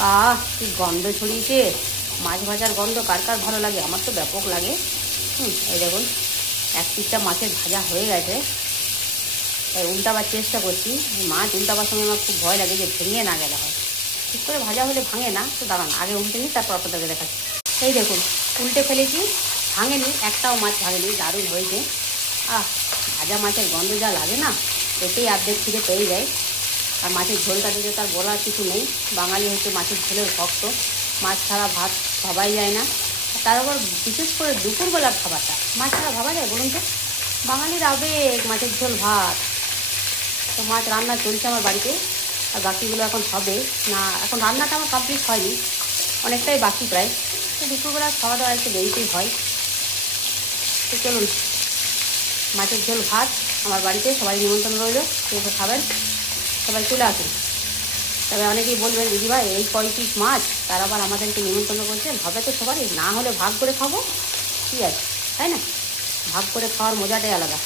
কি গন্ধ ছড়িয়েছে, মাছ ভাজার গন্ধ কার কার ভালো লাগে, আমার তো ব্যাপক লাগে। এই দেখুন এক পিঠটা মাছের ভাজা হয়ে গেছে, তাই উল্টাবার চেষ্টা করছি। মাছ উল্টাবার সময় আমার খুব ভয় লাগে যে ভেঙে না গেলে হয়। ঠিক করে ভাজা হলে ভাঙে না, তো দাঁড়ান আগে উল্টে নিই, তারপর আপনাদেরকে দেখাচ্ছি। এই দেখুন উল্টে ফেলেছি, ভাঙেনি, একটাও মাছ ভাঙেনি, দারুণ হয়েছে। ভাজা মাছের গন্ধ যা লাগে না, এতেই অর্ধেক খিদে পেয়ে যায়। আর মাছের ঝোলটা দিতে তার বলার কিছু নেই, বাঙালি হচ্ছে মাছের ঝোলের ভক্ত, মাছ ছাড়া ভাত ভাবাই যায় না। তার উপর বিশেষ করে দুপুরবেলার খাবারটা মাছ ছাড়া ভাবা যায় বলুন তো? বাঙালির আবেগ মাছের ঝোল ভাত। তো মাছ রান্না চলছে আমার বাড়িতে, আর বাকিগুলো এখন হবে না, এখন রান্নাটা আমার কমপ্লিট হয়নি, অনেকটাই বাকি প্রায়। তো দুপুরবেলা খাওয়া দাওয়া একটু দেরিতেই হয়। তো চলুন, মাছের ঝোল ভাত আমার বাড়িতে সবাই নিমন্ত্রণ রইল, সেটা খাবেন, সবাই চলে আসুন। তবে অনেকেই বলবেন দিদিভাই এই কয় পিস মাছ, তার আবার আমাদেরকে নিমন্ত্রণ করছেন, হবে তো সবারই, না হলে ভাগ করে খাবো, ঠিক আছে, তাই না? ভাগ করে খাওয়ার মজাটাই আলাদা।